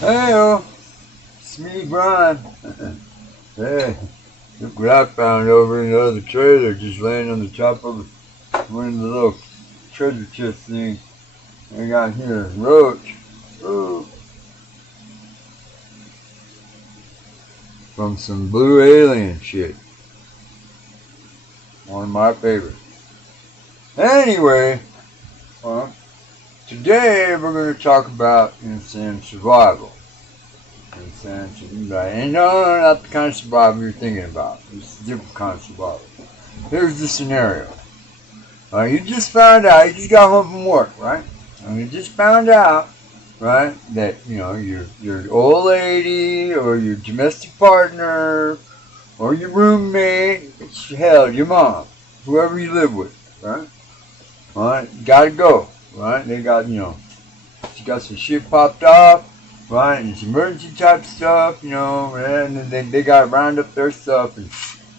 Hey, it's me, Brian. Hey, look what I found over in the other trailer, just laying on the top of one of the little treasure chest things. I got here a roach. Ooh. From some blue alien shit. One of my favorites. Anyway, today we're going to talk about, survival. And no, not the kind of survival you're thinking about. It's a different kind of survival. Here's the scenario. You just found out, you just got home from work, right? And you just found out, right, that, your old lady or your domestic partner or your roommate, hell, your mom, whoever you live with, right? Alright, gotta go, right? They got, she got some shit popped off, right? And it's emergency type stuff, and then they got to round up their stuff and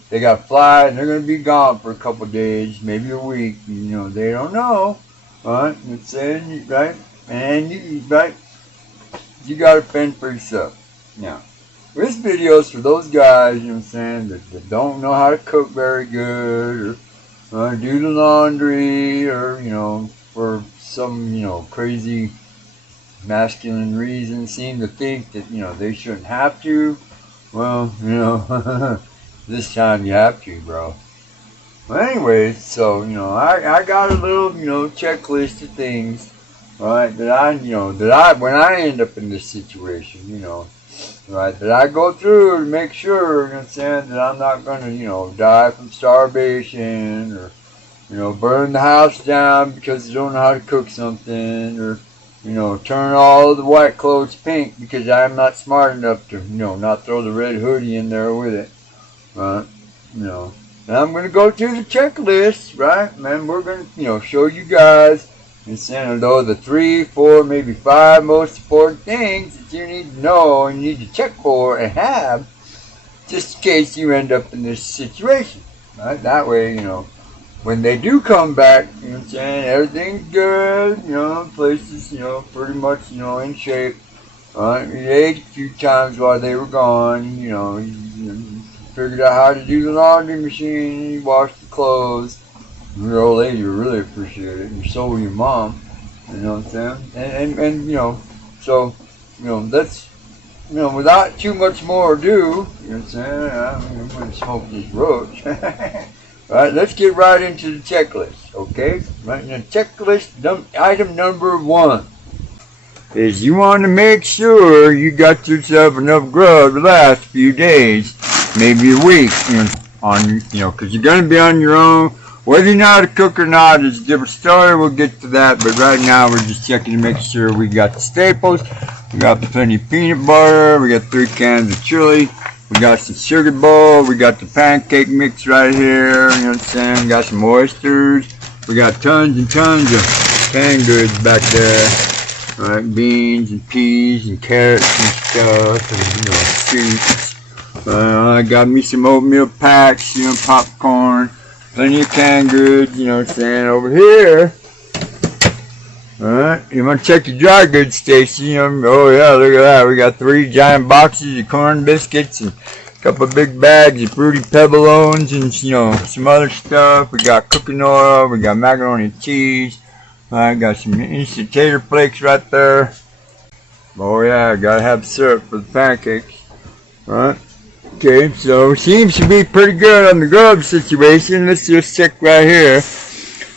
they got to fly and they're going to be gone for a couple of days, maybe a week, they don't know, right? It's saying, right? And you got to fend for yourself. Now, this video is for those guys, that don't know how to cook very good or do the laundry or, for some, crazy masculine reason seem to think that, they shouldn't have to. Well, this time you have to, bro. Well, anyways, so, I got a little, checklist of things, right, that when I end up in this situation, right, that I go through to make sure, that I'm not going to, die from starvation or, burn the house down because I don't know how to cook something or, turn all the white clothes pink because I'm not smart enough to, not throw the red hoodie in there with it, right, And I'm going to go through the checklist, right, and we're going to, show you guys, the 3, 4, maybe 5 most important things that you need to know and you need to check for and have just in case you end up in this situation, right? That way, when they do come back, everything's good, place is, pretty much, in shape. You ate a few times while they were gone, you figured out how to do the laundry machine, you washed the clothes. Your old lady will really appreciate it, and so will your mom, And so, that's, without too much more ado, I'm going to smoke this roach. Alright, let's get right into the checklist, okay? Right, in the checklist, item number 1 is you want to make sure you got yourself enough grub to last a few days, maybe a week, because you're going to be on your own. Whether you know how to cook or not is a different story. We'll get to that, but right now we're just checking to make sure we got the staples. We got plenty of peanut butter. We got 3 cans of chili. We got some sugar bowl. We got the pancake mix right here. We got some oysters. We got tons and tons of canned goods back there. All right, beans and peas and carrots and stuff, and scoops. I got me some oatmeal packs, popcorn. Plenty of canned goods, over here. Alright, you want to check your dry goods station. Oh yeah, look at that. We got 3 giant boxes of corn biscuits and a couple of big bags of fruity pebbleones and, some other stuff. We got cooking oil. We got macaroni and cheese. I got some instant tater flakes right there. Oh yeah, I gotta have syrup for the pancakes. Alright. Okay, so seems to be pretty good on the grub situation. Let's just check right here.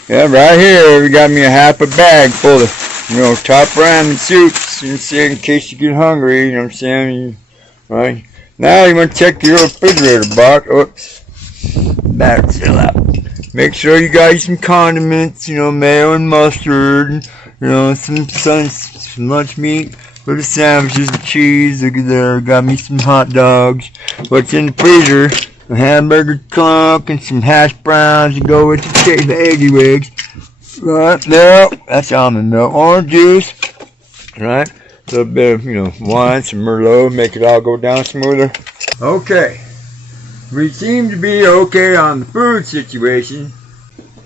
Yeah, right here we got me a half a bag full of, top ramen soups. In case you get hungry, Right. Now you want to check your refrigerator box. Oops, battery's still out. Make sure you got some condiments. Mayo and mustard. Some lunch meat. For the sandwiches and cheese, look at there, got me some hot dogs. What's in the freezer? A hamburger chunk and some hash browns to go with the eggy wigs. Right, there, that's almond milk. Orange juice, right? A little bit of, wine, some Merlot, make it all go down smoother. Okay, we seem to be okay on the food situation.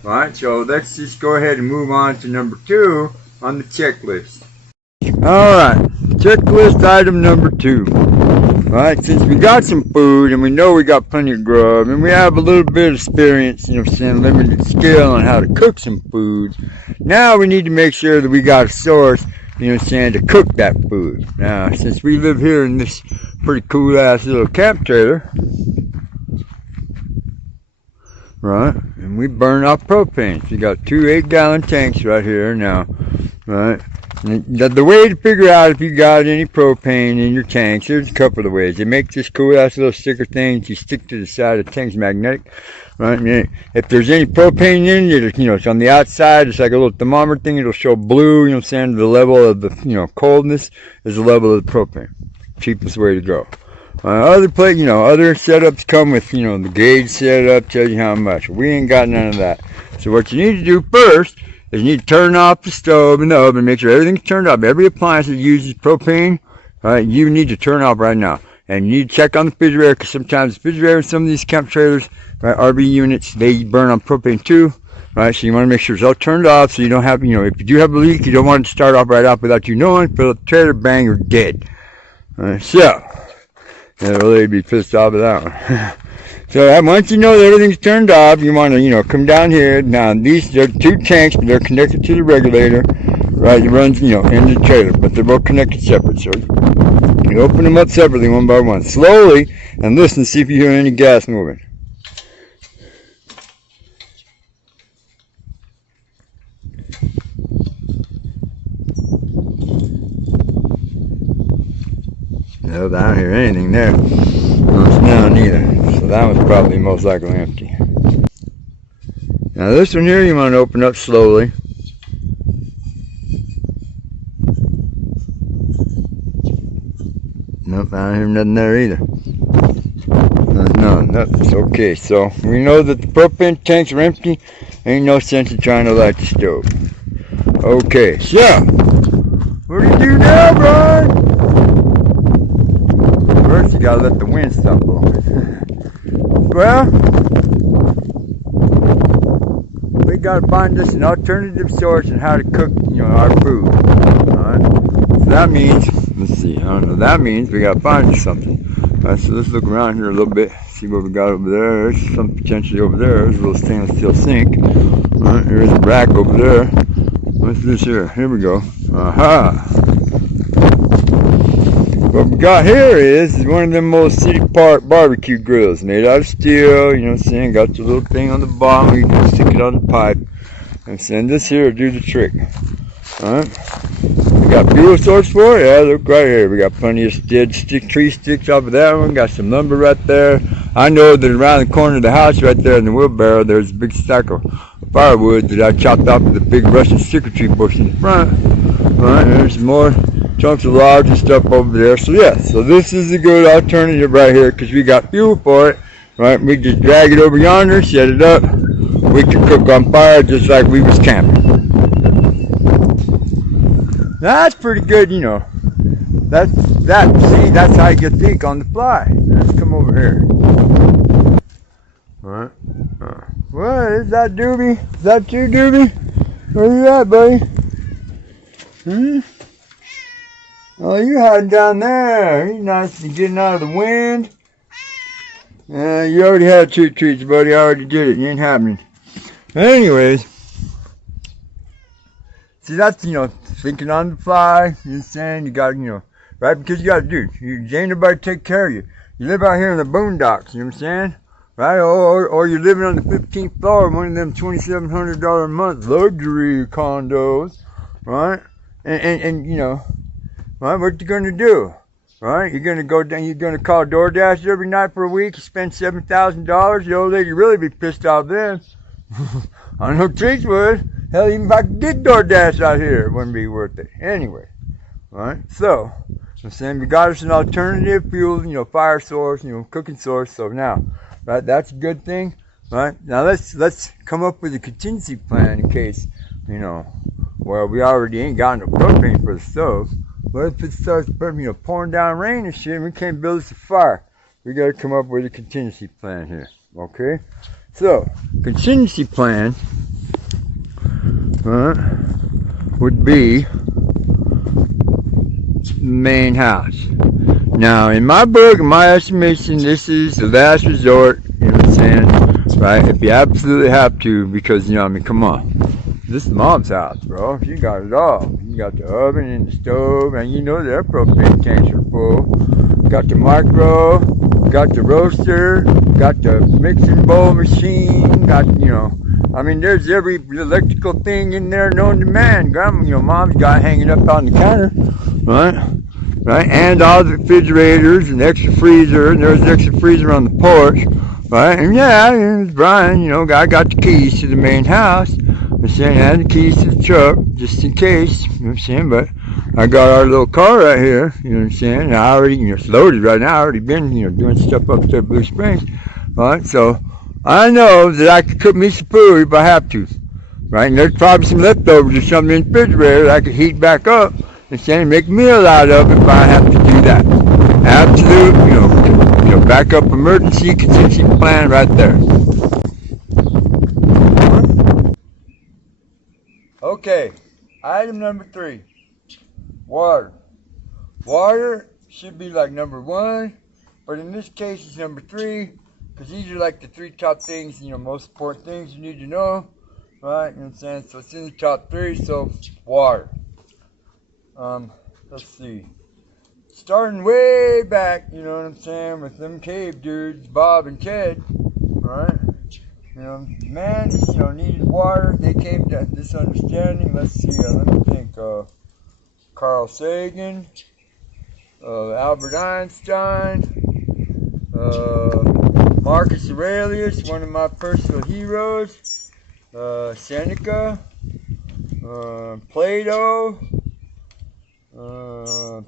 Right, so let's just go ahead and move on to number 2 on the checklist. Alright, checklist item number 2. Alright, since we got some food and we know we got plenty of grub and we have a little bit of experience, you know what I'm saying, limited skill on how to cook some food, now we need to make sure that we got a source, you know what I'm saying, to cook that food. Now, since we live here in this pretty cool ass little camp trailer, right, and we burn off propane. So you got 2 8-gallon tanks right here now, right? The way to figure out if you got any propane in your tanks, there's a couple of ways. They make this cool ass little sticker thing that you stick to the side of the tank's magnetic, right? And if there's any propane in it, you know, it's on the outside, it's like a little thermometer thing, it'll show blue, you know what I'm saying, the level of the, you know, coldness is the level of the propane. Cheapest way to go. Other setups come with, you know, the gauge setup, tell you how much. We ain't got none of that. So what you need to do first is you need to turn off the stove and the oven, make sure everything's turned off. Every appliance that uses propane, you need to turn off right now. And you need to check on the refrigerator, because sometimes the refrigerator in some of these camp trailers, right, RV units, they burn on propane too, right? So you want to make sure it's all turned off so you don't have, you know, if you do have a leak, you don't want it to start off right off without you knowing, fill up the trailer, bang, you're dead. So, yeah, really be pissed off with that one. So once you know that everything's turned off, you want to, you know, come down here. Now these are 2 tanks, but they're connected to the regulator, right? It runs, you know, in the trailer, but they're both connected separate. So you open them up separately, one by one, slowly, and listen to see if you hear any gas moving. No, I don't hear anything there. No smell neither. So that one's probably most likely empty. Now this one here you want to open up slowly. Nope, I don't hear nothing there either. No, nothing's okay. So we know that the propane tanks are empty. Ain't no sense in trying to light the stove. Okay, so what do you do now, Brian? First, you gotta let the wind stop blowing. Well, we gotta find us an alternative source on how to cook, you know, our food. Alright? So that means, let's see, I don't know, that means we gotta find something. Alright, so let's look around here a little bit, see what we got over there. There's some potentially over there. There's a little stainless steel sink. Alright, there's a rack over there. What's this here? Here we go. Aha! What we got here is one of them old city park barbecue grills made out of steel, you know what I'm saying, got the little thing on the bottom, you can stick it on the pipe. I'm saying this here will do the trick. Alright. We got fuel source for it, yeah, look right here. We got plenty of dead tree sticks off of that one, got some lumber right there. I know that around the corner of the house right there in the wheelbarrow, there's a big stack of firewood that I chopped off of the big Russian sticker tree bush in the front. Alright, there's some more chunks of logs and stuff over there. So yeah, so this is a good alternative right here because we got fuel for it, right? We just drag it over yonder, set it up. We can cook on fire just like we was camping. That's pretty good, you know. That's how you think on the fly. Let's come over here. All right. What is that, Doobie? Is that you, Doobie? Where you at, buddy? Hmm? Oh, you hiding down there. You're nice and getting out of the wind. You already had 2 treats, buddy. I already did it. It ain't happening. Anyways. See, that's, you know, thinking on the fly. You're saying you got, you know, right? Because you got to do. You ain't nobody take care of you. You live out here in the boondocks, you know what I'm saying? Right? Or you're living on the 15th floor of one of them $2,700 a month luxury condos. Right? And you know, right, what you gonna do? Right? You're gonna go down, you're gonna call DoorDash every night for a week, you spend $7,000, the old lady really be pissed off then. I know treats would. Hell, even if I could get DoorDash out here, it wouldn't be worth it. Anyway. Right? So I'm saying we got us an alternative fuel, you know, fire source, you know, cooking source. So now, right, that's a good thing. Right? Now let's come up with a contingency plan in case, you know, well, we already ain't got no propane for the stove. What if it starts, you know, pouring down rain and shit and we can't build us a fire? We got to come up with a contingency plan here. Okay? So, contingency plan would be main house. Now, in my book, in my estimation, this is the last resort, you know what I'm saying, right? If you absolutely have to, because, you know, I mean, come on. This is Mom's house, bro. She got it all. You got the oven and the stove, and you know their propane tanks are full. Got the micro, got the roaster, got the mixing bowl machine, got, you know, I mean, there's every electrical thing in there known to man. Grandma, you know, Mom's got hanging up on the counter, right? Right, and all the refrigerators and extra freezer, and there's an extra freezer on the porch, right? And yeah, and Brian, you know, I got the keys to the main house. I'm saying, and the keys to the truck, just in case, you know what I'm saying? But I got our little car right here, you know what I'm saying? And I already, you know, it's loaded right now. I already been, you know, doing stuff up there at Blue Springs, right? So I know that I could cook me some food if I have to, right? And there's probably some leftovers or something in the refrigerator that I could heat back up and say make a meal out of if I have to do that. Absolute, you know, backup emergency contingency plan right there. Okay, item number 3, water. Water should be like number 1, but in this case it's number 3, because these are like the 3 top things, you know, most important things you need to know, right? You know what I'm saying? So it's in the top 3, so water. Let's see. Starting way back, you know what I'm saying, with them cave dudes, Bob and Ted, right? You know, man, you know, needed water. They came to this understanding. Let's see, let me think. Carl Sagan, Albert Einstein, Marcus Aurelius, one of my personal heroes, Seneca, Plato,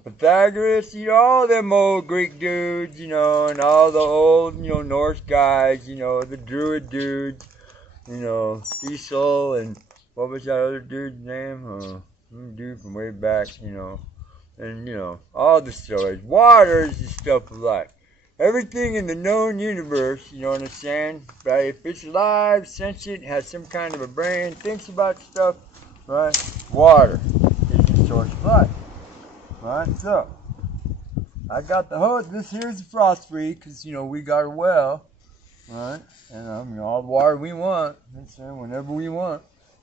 Pythagoras, you know, all them old Greek dudes, you know, and all the old, you know, Norse guys, you know, the Druid dudes, you know, Cecil, and what was that other dude's name? Some dude from way back, you know, and, you know, all the stories. Water is the stuff of life. Everything in the known universe, you know what I'm saying, right? If it's alive, sentient, has some kind of a brain, thinks about stuff, right? Water is the source of life. Alright, so I got the hose. This here's the frost free because, you know, we got a well, right? And you know, all the water we want, whenever we want.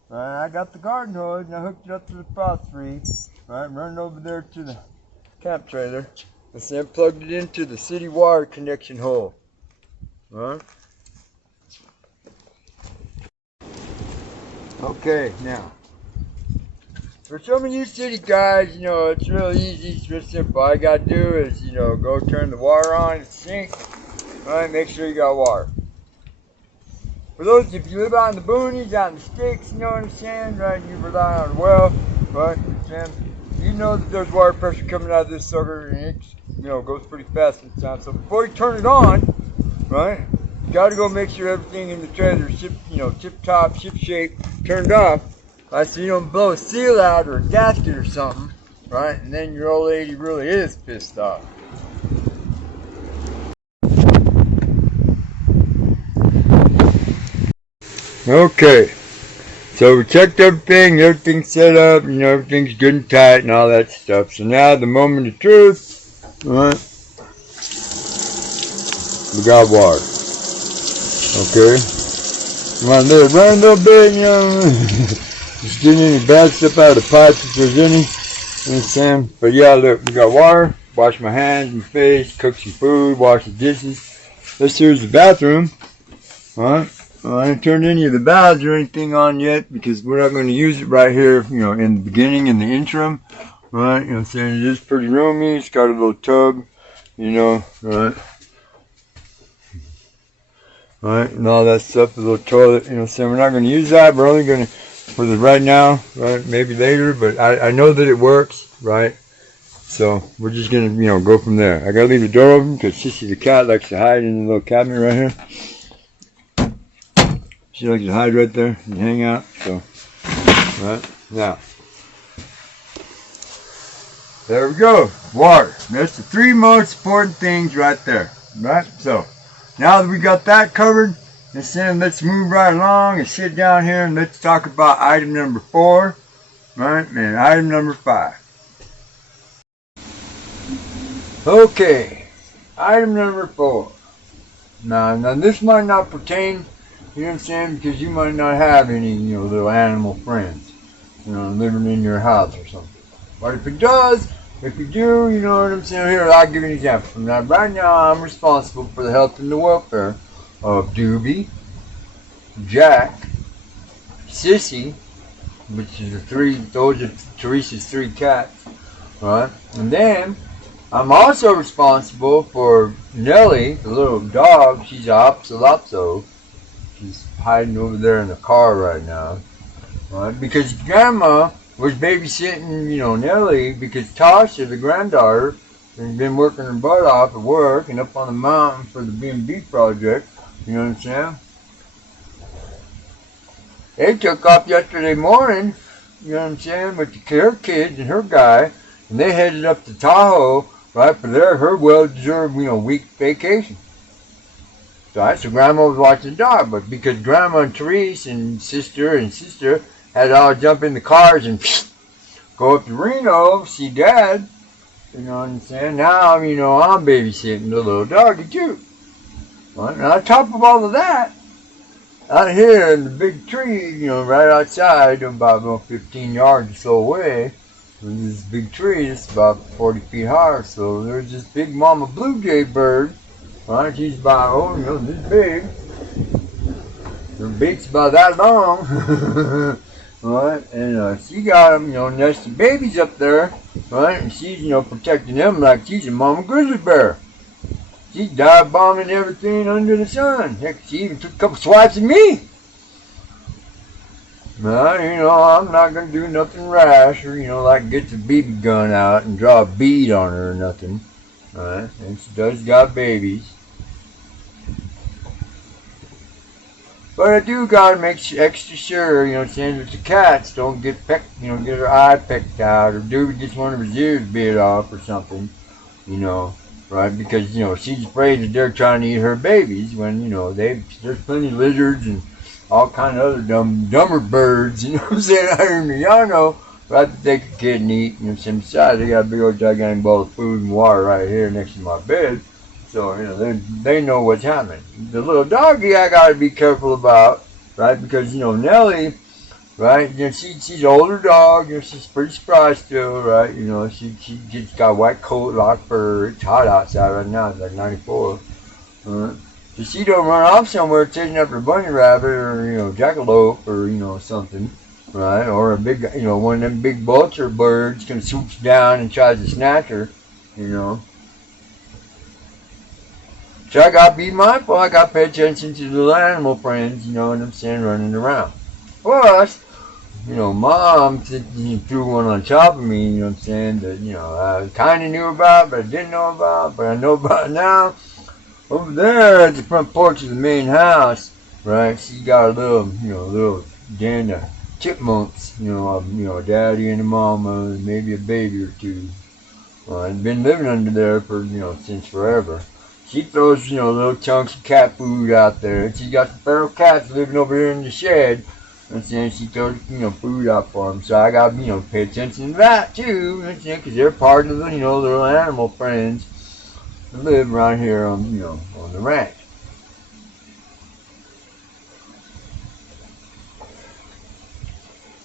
Right? I got the garden hose and I hooked it up to the frost free, right? Running over there to the camp trailer, and then plugged it into the city water connection hole. Right? Okay, now. For some of you city guys, you know, it's real easy, it's real simple. All you gotta do is, you know, go turn the water on, the sink, right, make sure you got water. For those, if you live out in the boonies, out in the sticks, you know what I'm saying, right, you rely on a well, right, you know that there's water pressure coming out of this sucker, and it, you know, goes pretty fast sometimes. So before you turn it on, right, you gotta go make sure everything in the trailer is, you know, tip-top, ship-shape, turned off. Right, so you don't blow a seal out or a gasket or something, right? And then your old lady really is pissed off. Okay, so we checked everything, everything's set up, you know, everything's good and tight and all that stuff. So now the moment of truth, right? We got water. Okay, you want to let it run a little bit, you know? Just getting any bad stuff out of the pipes if there's any. You know what I'm saying? But yeah, look, we got water. Wash my hands and face, cook some food, wash the dishes. This here's the bathroom. Alright. Well, I haven't turned any of the valves or anything on yet because we're not going to use it right here, you know, in the beginning, in the interim. Right? You know what I'm saying? It is pretty roomy. It's got a little tub, you know, right? Right? And all that stuff, a little toilet, you know what I'm saying? We're not going to use that. We're only going to, for the right now, right, maybe later, but I know that it works, right? So we're just gonna, you know, go from there. I gotta leave the door open because Sissy the cat likes to hide in the little cabinet right here. She likes to hide right there and hang out. So, right now, there we go. Water. That's the 3 most important things right there, right? So now that we got that covered, let's move right along and sit down here and let's talk about item number 4, right, and item number 5. Okay, item number 4. Now this might not pertain, you know what I'm saying, because you might not have any, little animal friends, living in your house or something. But if it does, if you do, you know what I'm saying, here, I'll give you an example. From that, right now, I'm responsible for the health and the welfare of Doobie, Jack, Sissy, which is those are Treasa's 3 cats, right? And then, I'm also responsible for Nellie, the little dog. She's a Opsolopso. She's hiding over there in the car right now, right? Because Grandma was babysitting, Nellie, because Tasha, the granddaughter, has been working her butt off at work and up on the mountain for the B&B project. You know what I'm saying? They took off yesterday morning, you know what I'm saying, with her kids and her guy, and they headed up to Tahoe, right, for her well-deserved, week vacation. So Grandma was watching the dog, but because Grandma and Treasa and sister had all jump in the cars and go up to Reno, see Dad, you know what I'm saying? Now, I'm babysitting the little doggy too. Right? And on top of all of that, out here in the big tree, right outside, about 15 yards or so away, there's this big tree that's about 40 feet high. So there's this big mama blue jay bird, right? She's about, this big. Her beak's about that long, right? And she got them, nesting babies up there, right? And she's, protecting them like she's a mama grizzly bear. She dive bombing everything under the sun. Heck, she even took a couple swipes at me. Well, I'm not going to do nothing rash or, like get the BB gun out and draw a bead on her or nothing. Alright, and she does got babies. But I do got to make extra sure, saying that the cats don't get pecked, get her eye pecked out or do just one of his ears bit off or something, right? Because, she's afraid that they're trying to eat her babies when, there's plenty of lizards and all kind of other dumber birds, what I'm saying, out here in the Llano, right, that they could get and eat, besides, they got a big old gigantic bowl of food and water right here next to my bed, so, they know what's happening. The little doggy I gotta be careful about, right, because, Nellie, right, she's an older dog, she's pretty spry still, right, she's got a white coat, a lot of fur, it's hot outside right now, it's like 94, so she don't run off somewhere chasing after a bunny rabbit or, jackalope or, something, right, or a big, one of them big vulture birds can swoops down and tries to snatch her, So I gotta be mindful, I gotta pay attention to the little animal friends, you know what I'm saying, running around. Plus, Mom threw one on top of me, you know what I'm saying, that, I kind of knew about, but I didn't know about, but I know about now. Over there at the front porch of the main house, right, she got a little den of chipmunks, a daddy and a mama, and maybe a baby or two. I've been living under there for, since forever. She throws, little chunks of cat food out there. She got some feral cats living over here in the shed. And then she throws, food out for them. So I got, pay attention to that too. Because they're part of the, little animal friends that live around here on, on the ranch.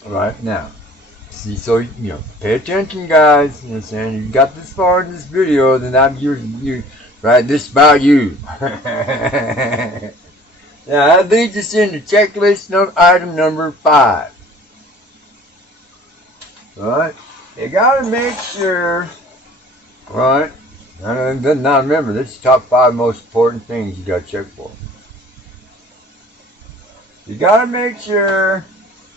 All right, now. See, so, pay attention, guys. You know what I'm saying? If you got this far in this video, then I'm you. Right, this about you. Now, that leads us into checklist item number 5. Right, you gotta make sure, right, now remember, this is the top 5 most important things you gotta check for. You gotta make sure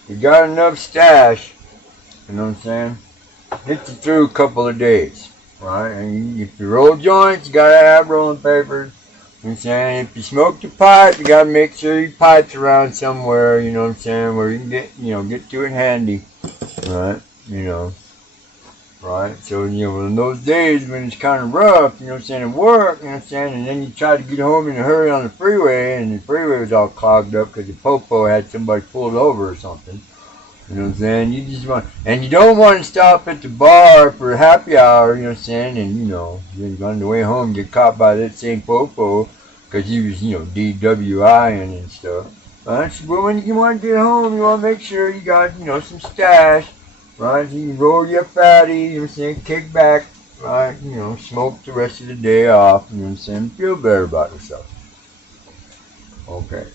you got enough stash, you know what I'm saying, get you through a couple of days. Right, and if you roll joints, you gotta have rolling papers. You know what I'm saying? If you smoke your pipe, you gotta make sure your pipe's around somewhere, you know what I'm saying, where you can get to it handy. Right, right. So, in those days when it's kind of rough, you know what I'm saying, at work, you know what I'm saying, and then you try to get home in a hurry on the freeway, and the freeway was all clogged up because the popo had somebody pulled over or something. You know what I'm saying? You just want, and you don't want to stop at the bar for a happy hour, you know what I'm saying? And, you know, you're on the way home, get caught by that same popo because you was, you know, DWIing and stuff. Right? So, but when you want to get home, you want to make sure you got, you know, some stash, right? So you can roll your fatty, you know what I'm saying? Kick back, right? You know, smoke the rest of the day off, you know what I'm saying? Feel better about yourself. Okay.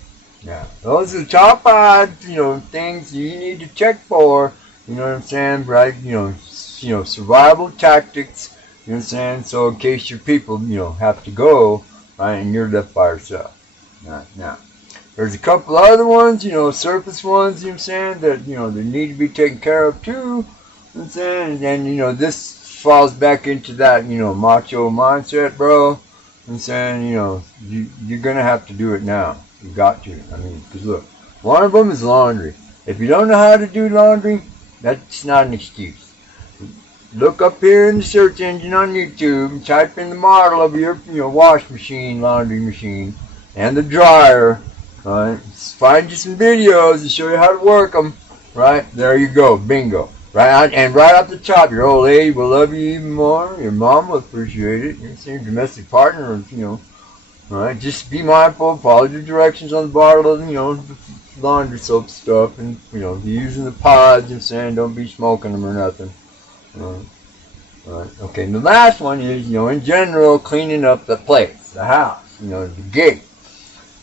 Now, those are the top 5, you know, things you need to check for, you know what I'm saying, right? You know, survival tactics, you know what I'm saying, so in case your people, you know, have to go, right, and you're left by yourself. Now, there's a couple other ones, you know, surface ones, you know what I'm saying, that, you know, they need to be taken care of too, you know what I'm saying, and, you know, this falls back into that, you know, macho mindset, bro, you know what I'm saying, you know, you're going to have to do it now. You got to. I mean, because look, one of them is laundry. If you don't know how to do laundry, that's not an excuse. Look up here in the search engine on YouTube, type in the model of your, you know, wash machine, laundry machine, and the dryer. Right? Find you some videos to show you how to work them. Right? There you go. Bingo. Right? And right off the top, your old lady will love you even more. Your mom will appreciate it. Your domestic partner, you know. Alright, just be mindful, follow the directions on the bottle of, you know, laundry soap stuff, and, you know, if you're using the pods and saying don't be smoking them or nothing. Alright, okay, and the last one is, you know, in general, cleaning up the place, the house, you know, the gate.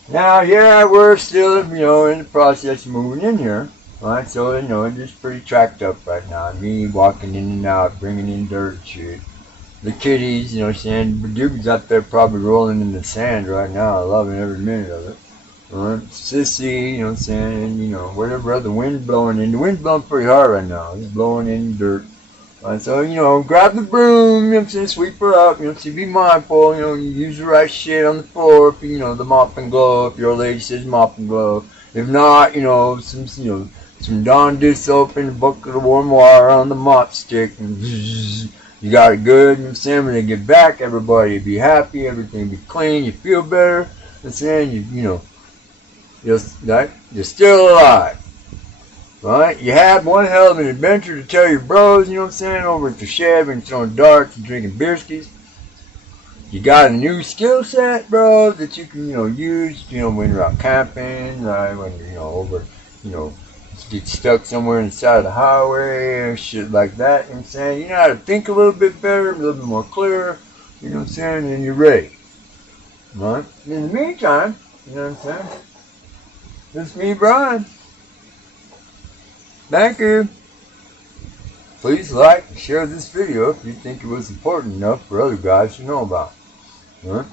Now, yeah, we're still, you know, in the process of moving in here, right, so, you know, it's just pretty tracked up right now. Me walking in and out, bringing in dirt and shit. The kitties, you know what I'm saying? The dude's out there probably rolling in the sand right now, loving every minute of it. Sissy, you know what I'm saying? And, you know, whatever the wind's blowing in. The wind's blowing pretty hard right now. It's blowing in dirt. So, you know, grab the broom, you know what I'm saying? Sweep her up, you know what I'm saying? Be mindful, you know, you use the right shit on the floor. If, you know, the mop and glow, if your old lady says mop and glow. If not, you know, some Dawn dish soap in a bucket of warm water on the mop stick. And you got it good, you know what I'm saying? When they get back, everybody will be happy, everything will be clean, you feel better, you know what I'm saying? You know, you're still alive, right? You had one hell of an adventure to tell your bros, you know what I'm saying, over at the shed when you're throwing darts and drinking beerskis. You got a new skill set, bro, that you can, you know, use, you know, when you're out camping, right? When you're, you know, over, you know, get stuck somewhere in the side of the highway or shit like that, you know what I'm saying? You know how to think a little bit better, a little bit more clear, you know what I'm saying, and you're ready. Right? In the meantime, you know what I'm saying? This is me, Brian. Thank you. Please like and share this video if you think it was important enough for other guys to know about. Right?